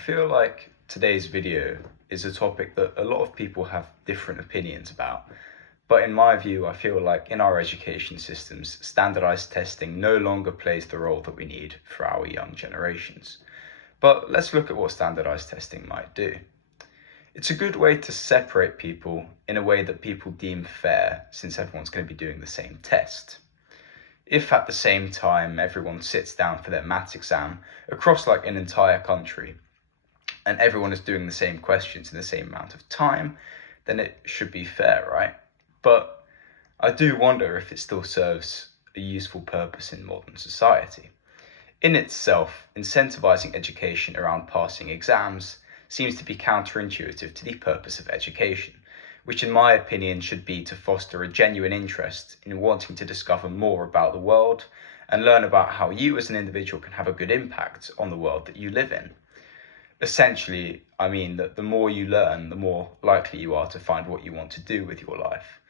feel like today's video is a topic that a lot of people have different opinions about. But in my view, I feel like in our education systems, standardized testing no longer plays the role that we need for our young generations. But let's look at what standardized testing might do. It's a good way to separate people in a way that people deem fair, since everyone's going to be doing the same test. If at the same time everyone sits down for their maths exam across like an entire country, and everyone is doing the same questions in the same amount of time, then it should be fair, right? But I do wonder if it still serves a useful purpose in modern society. In itself, incentivizing education around passing exams seems to be counterintuitive to the purpose of education, which in my opinion should be to foster a genuine interest in wanting to discover more about the world and learn about how you as an individual can have a good impact on the world that you live in. Essentially, I mean that the more you learn, the more likely you are to find what you want to do with your life.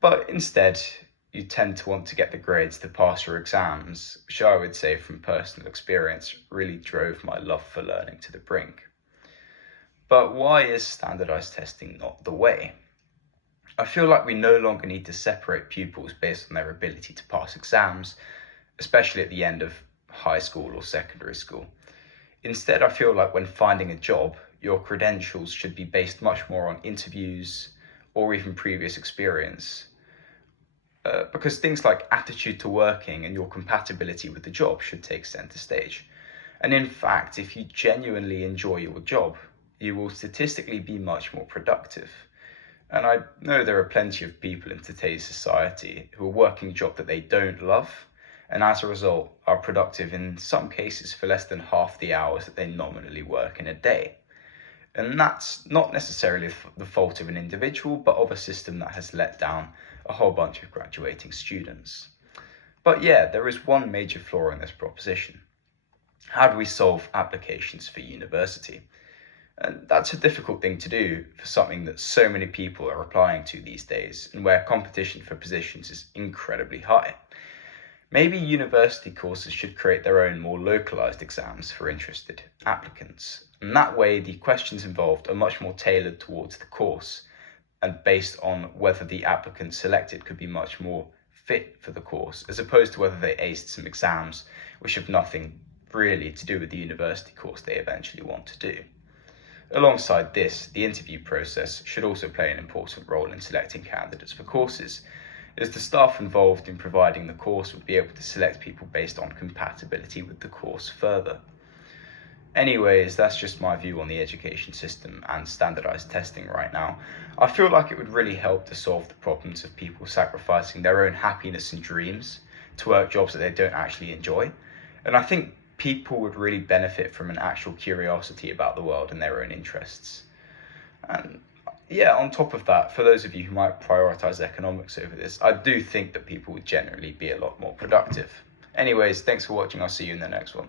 But instead, you tend to want to get the grades to pass your exams, which I would say from personal experience really drove my love for learning to the brink. But why is standardized testing not the way? I feel like we no longer need to separate pupils based on their ability to pass exams, especially at the end of high school or secondary school. Instead, I feel like when finding a job, your credentials should be based much more on interviews or even previous experience. Because things like attitude to working and your compatibility with the job should take center stage. And in fact, if you genuinely enjoy your job, you will statistically be much more productive. And I know there are plenty of people in today's society who are working a job that they don't love, and as a result are productive in some cases for less than half the hours that they nominally work in a day. And that's not necessarily the fault of an individual, but of a system that has let down a whole bunch of graduating students. But yeah, there is one major flaw in this proposition. How do we solve applications for university? And that's a difficult thing to do for something that so many people are applying to these days, and where competition for positions is incredibly high. Maybe university courses should create their own more localized exams for interested applicants. And that way, the questions involved are much more tailored towards the course and based on whether the applicant selected could be much more fit for the course, as opposed to whether they aced some exams which have nothing really to do with the university course they eventually want to do. Alongside this, the interview process should also play an important role in selecting candidates for courses, as the staff involved in providing the course would be able to select people based on compatibility with the course further. Anyways, that's just my view on the education system and standardized testing right now. I feel like it would really help to solve the problems of people sacrificing their own happiness and dreams to work jobs that they don't actually enjoy. And I think people would really benefit from an actual curiosity about the world and their own interests. And yeah, on top of that, for those of you who might prioritize economics over this, I do think that people would generally be a lot more productive. Anyways, thanks for watching. I'll see you in the next one.